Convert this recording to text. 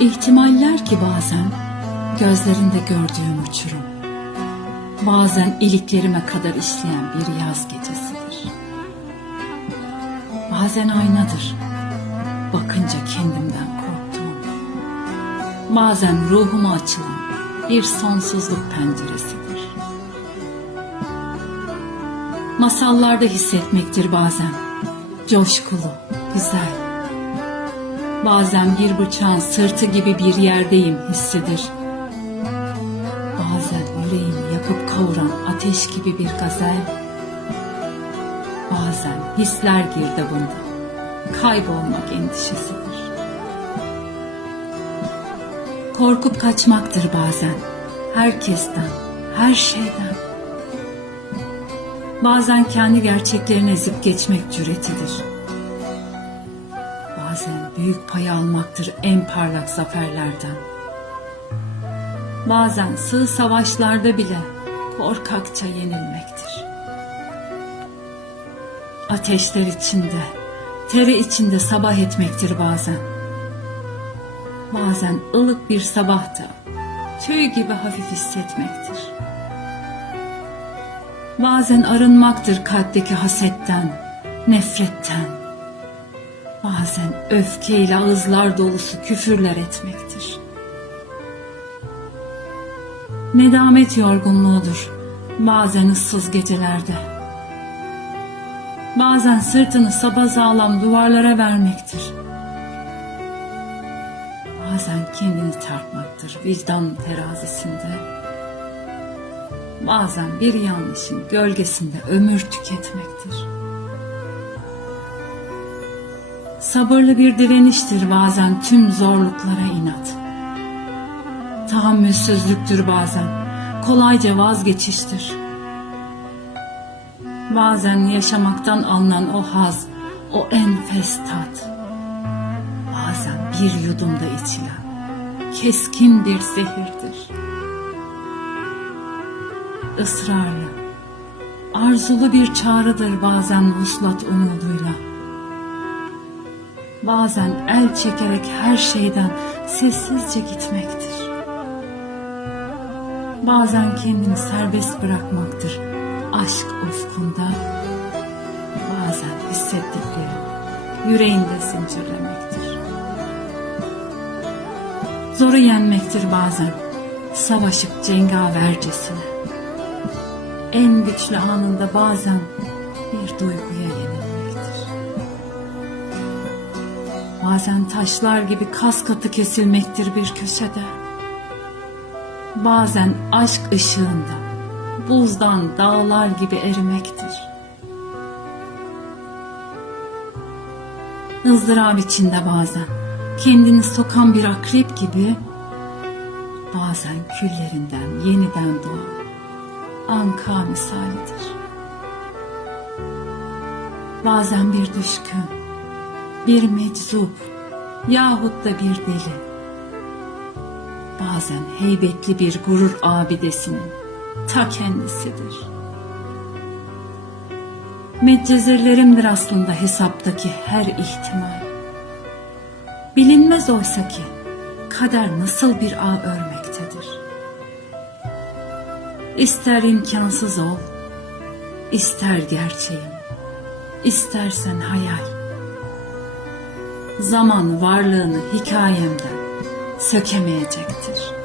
İhtimaller ki bazen gözlerinde gördüğüm uçurum. Bazen iliklerime kadar işleyen bir yaz gecesidir. Bazen aynadır. Bakınca kendimden korktuğum. Bazen ruhuma açılan bir sonsuzluk penceresidir. Masallarda hissetmektir bazen. Coşkulu, güzel. Bazen bir bıçağın sırtı gibi bir yerdeyim hissidir. Bazen yüreğimi yakıp kavuran ateş gibi bir gazel. Bazen hisler girdabında kaybolmak endişesidir. Korkup kaçmaktır bazen herkesten, her şeyden. Bazen kendi gerçeklerini ezip geçmek cüretidir. Bazen büyük pay almaktır en parlak zaferlerden. Bazen sığ savaşlarda bile korkakça yenilmektir. Ateşler içinde, teri içinde sabah etmektir bazen. Bazen ılık bir sabahta tüy gibi hafif hissetmektir. Bazen arınmaktır kalpteki hasetten, nefretten. Bazen öfkeyle ağızlar dolusu küfürler etmektir. Nedamet yorgunluğudur. Bazen ıssız gecelerde. Bazen sırtını sapasağlam duvarlara vermektir. Bazen kendini tartmaktır vicdan terazisinde. Bazen bir yanlışın gölgesinde ömür tüketmektir. Sabırlı bir direniştir bazen tüm zorluklara inat. Tahammülsüzlüktür bazen, kolayca vazgeçiştir. Bazen yaşamaktan alınan o haz, o enfes tat. Bazen bir yudumda içilen keskin bir zehirdir. Israrlı, arzulu bir çağrıdır bazen vuslat umuduyla. Bazen el çekerek her şeyden sessizce gitmektir. Bazen kendini serbest bırakmaktır aşk ufkunda. Bazen hissettikleri yüreğinde zincirlemektir. Zoru yenmektir bazen savaşıp cengavercesine. En güçlü anında bazen bir duyguya Bazen taşlar gibi kas katı kesilmektir bir köşede. Bazen aşk ışığında buzdan dağlar gibi erimektir. ızdırap içinde bazen kendini sokan bir akrep gibi bazen küllerinden yeniden doğan anka misalidir. Bazen bir düşkün, bir meczup yahut da bir deli. Bazen heybetli bir gurur abidesinin ta kendisidir. Medcezirlerimdir aslında hesaptaki her ihtimal. Bilinmez oysa ki kader nasıl bir ağ örmektedir. İster imkansız ol, ister gerçeğim, istersen hayal. Zaman varlığını hikayemden sökemeyecektir.